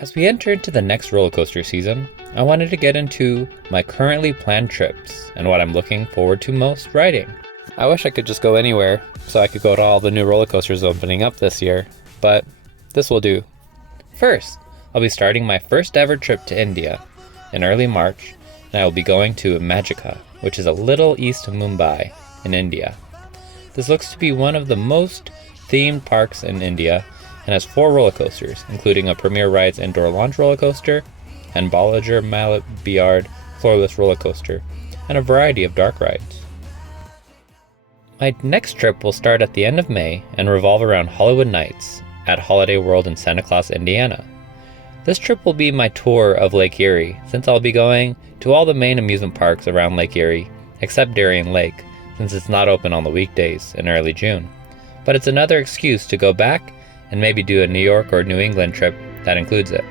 As we enter into the next roller coaster season, I wanted to get into my currently planned trips and what I'm looking forward to most riding. I wish I could just go anywhere so I could go to all the new roller coasters opening up this year, but this will do. First, I'll be starting my first ever trip to India in early March, and I will be going to Magica, which is a little east of Mumbai in India. This looks to be one of the most themed parks in India and has 4 roller coasters, including a Premier Rides indoor launch roller coaster and Balajar Malabiyard floorless roller coaster, and a variety of dark rides. My next trip will start at the end of May and revolve around Hollywood Nights at Holiday World in Santa Claus, Indiana. This trip will be my tour of Lake Erie, since I'll be going to all the main amusement parks around Lake Erie, except Darien Lake, since it's not open on the weekdays in early June. But it's another excuse to go back and maybe do a New York or New England trip that includes it.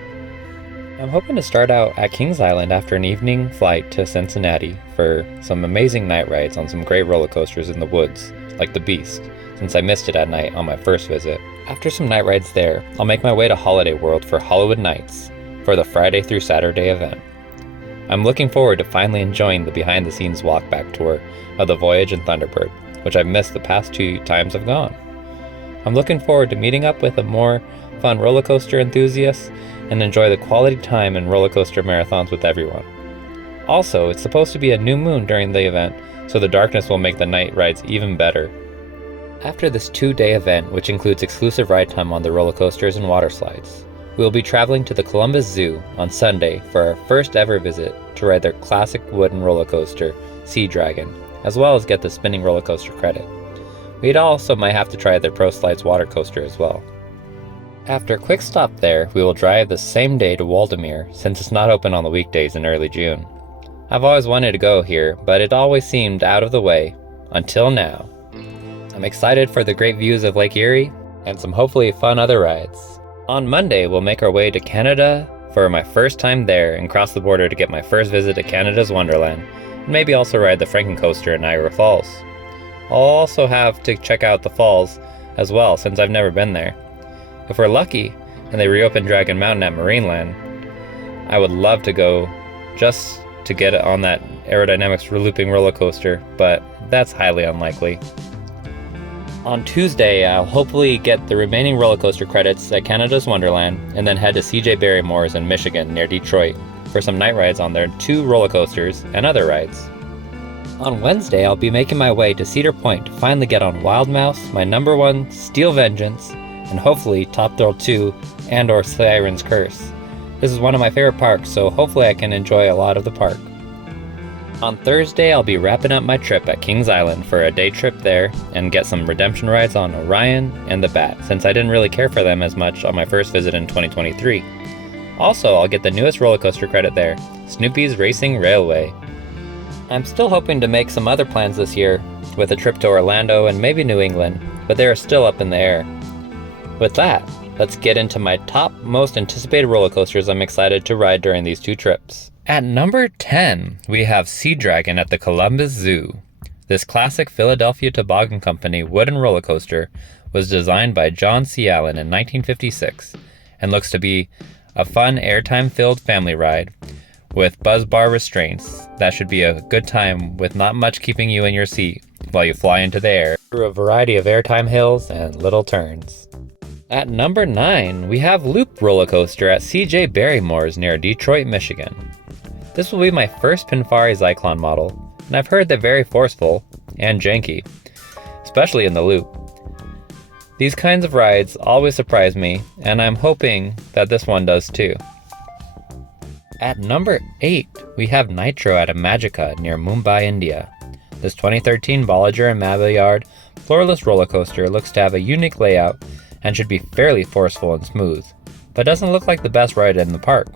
I'm hoping to start out at Kings Island after an evening flight to Cincinnati for some amazing night rides on some great roller coasters in the woods, like the Beast, since I missed it at night on my first visit. After some night rides there, I'll make my way to Holiday World for Hollywood Nights for the Friday through Saturday event. I'm looking forward to finally enjoying the behind-the-scenes walk-back tour of the Voyage and Thunderbird, which I've missed the past 2 times I've gone. I'm looking forward to meeting up with a more fun roller coaster enthusiast and enjoy the quality time and roller coaster marathons with everyone. Also, it's supposed to be a new moon during the event, so the darkness will make the night rides even better. After this 2-day event, which includes exclusive ride time on the roller coasters and water slides, we will be traveling to the Columbus Zoo on Sunday for our first ever visit to ride their classic wooden roller coaster, Sea Dragon, as well as get the spinning roller coaster credit. We'd also might have to try their Pro Slides water coaster as well. After a quick stop there, we will drive the same day to Waldameer, since it's not open on the weekdays in early June. I've always wanted to go here, but it always seemed out of the way, until now. I'm excited for the great views of Lake Erie, and some hopefully fun other rides. On Monday, we'll make our way to Canada for my first time there and cross the border to get my first visit to Canada's Wonderland, and maybe also ride the Franken Coaster in Niagara Falls. I'll also have to check out the falls as well, since I've never been there. If we're lucky and they reopen Dragon Mountain at Marineland, I would love to go just to get it on that aerodynamics looping roller coaster, but that's highly unlikely. On Tuesday, I'll hopefully get the remaining roller coaster credits at Canada's Wonderland and then head to CJ Barrymore's in Michigan near Detroit for some night rides on their 2 roller coasters and other rides. On Wednesday, I'll be making my way to Cedar Point to finally get on Wild Mouse, my #1 Steel Vengeance, and hopefully Top Thrill 2 and or Siren's Curse. This is one of my favorite parks, so hopefully I can enjoy a lot of the park. On Thursday, I'll be wrapping up my trip at Kings Island for a day trip there and get some redemption rides on Orion and the Bat, since I didn't really care for them as much on my first visit in 2023. Also, I'll get the newest roller coaster credit there, Snoopy's Racing Railway. I'm still hoping to make some other plans this year, with a trip to Orlando and maybe New England, but they are still up in the air. With that, let's get into my top most anticipated roller coasters I'm excited to ride during these 2 trips. At number 10, we have Sea Dragon at the Columbus Zoo. This classic Philadelphia Toboggan Company wooden roller coaster was designed by John C. Allen in 1956 and looks to be a fun airtime-filled family ride with buzz bar restraints that should be a good time with not much keeping you in your seat while you fly into the air through a variety of airtime hills and little turns. At number 9, we have Loop Roller Coaster at CJ Barrymore's near Detroit, Michigan. This will be my first Pinfari Zyklon model, and I've heard they're very forceful and janky, especially in the loop. These kinds of rides always surprise me, and I'm hoping that this one does too. At number 8, we have Nitro at Magica near Mumbai, India. This 2013 Balajar and Malabiyard floorless roller coaster looks to have a unique layout and should be fairly forceful and smooth, but doesn't look like the best ride in the park.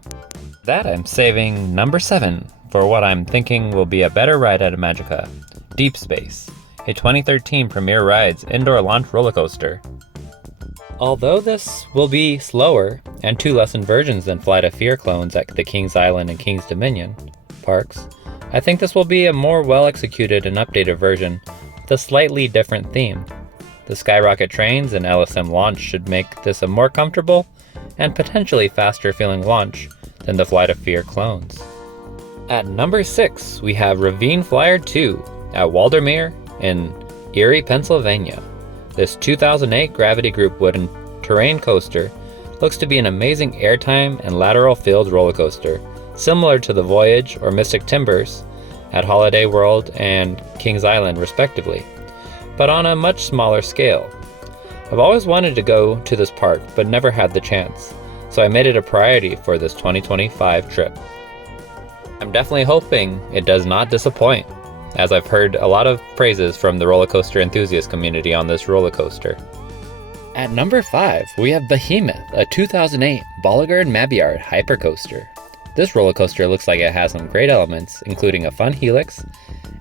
That I'm saving number 7 for what I'm thinking will be a better ride at Magica, Deep Space, a 2013 Premier Rides indoor launch roller coaster. Although this will be slower and 2 lessened versions than Flight of Fear clones at the Kings Island and Kings Dominion parks, I think this will be a more well-executed and updated version with a slightly different theme. The Skyrocket trains and LSM launch should make this a more comfortable and potentially faster feeling launch than the Flight of Fear clones. At number 6, we have Ravine Flyer 2 at Waldermere in Erie, Pennsylvania. This 2008 Gravity Group wooden terrain coaster looks to be an amazing airtime and lateral filled roller coaster, similar to the Voyage or Mystic Timbers at Holiday World and Kings Island respectively, but on a much smaller scale. I've always wanted to go to this park but never had the chance, so I made it a priority for this 2025 trip. I'm definitely hoping it does not disappoint, as I've heard a lot of praises from the roller coaster enthusiast community on this roller coaster. At number 5, we have Behemoth, a 2008 Bolliger & Mabillard hypercoaster. This roller coaster looks like it has some great elements, including a fun helix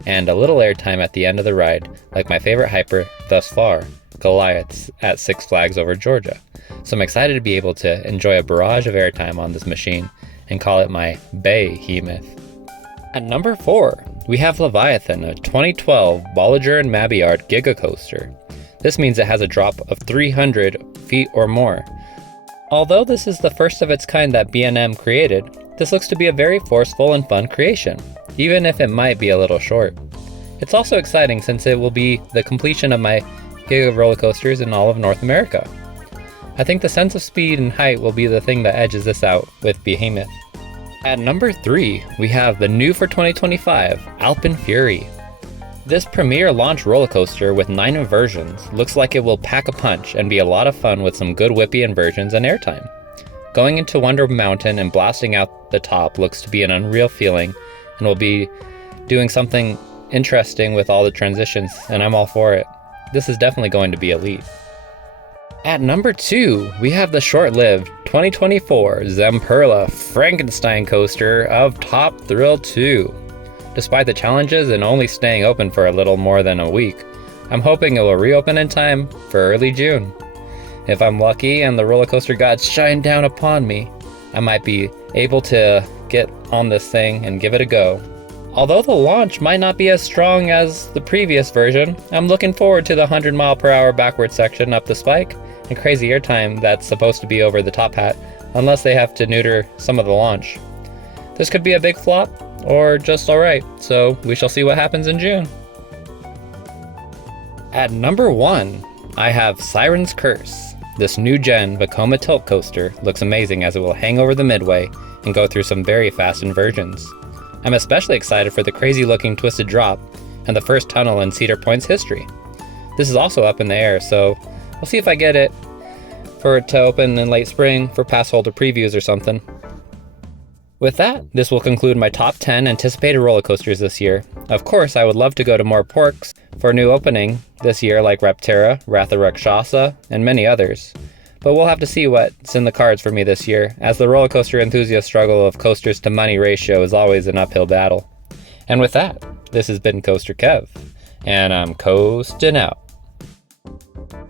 and a little airtime at the end of the ride, like my favorite hyper thus far, Goliath's at Six Flags Over Georgia. So I'm excited to be able to enjoy a barrage of airtime on this machine and call it my Behemoth. At number 4, we have Leviathan, a 2012 Bolliger & Mabillard Giga Coaster. This means it has a drop of 300 feet or more. Although this is the first of its kind that B&M created, this looks to be a very forceful and fun creation, even if it might be a little short. It's also exciting since it will be the completion of my Giga roller coasters in all of North America. I think the sense of speed and height will be the thing that edges this out with Behemoth. At number 3, we have the new for 2025, Alpen Fury. This premier launch roller coaster with 9 inversions looks like it will pack a punch and be a lot of fun with some good whippy inversions and airtime. Going into Wonder Mountain and blasting out the top looks to be an unreal feeling, and will be doing something interesting with all the transitions, and I'm all for it. This is definitely going to be elite. At number 2, we have the short-lived 2024 Zamperla Frankenstein coaster of Top Thrill 2. Despite the challenges and only staying open for a little more than a week, I'm hoping it will reopen in time for early June. If I'm lucky and the roller coaster gods shine down upon me, I might be able to get on this thing and give it a go. Although the launch might not be as strong as the previous version, I'm looking forward to the 100-mile-per-hour backward section up the spike and crazy airtime that's supposed to be over the top hat, unless they have to neuter some of the launch. This could be a big flop, or just alright, so we shall see what happens in June. At number 1, I have Siren's Curse. This new-gen Vekoma tilt coaster looks amazing as it will hang over the midway and go through some very fast inversions. I'm especially excited for the crazy-looking twisted drop and the first tunnel in Cedar Point's history. This is also up in the air, so we'll see if I get it for it to open in late spring for pass holder previews or something. With that, this will conclude my top 10 anticipated roller coasters this year. Of course, I would love to go to more parks for a new opening this year like Repterra, Ratha Rakshasa, and many others. But we'll have to see what's in the cards for me this year, as the roller coaster enthusiast struggle of coasters to money ratio is always an uphill battle. And with that, this has been CoasterKev, and I'm coasting out. Bye.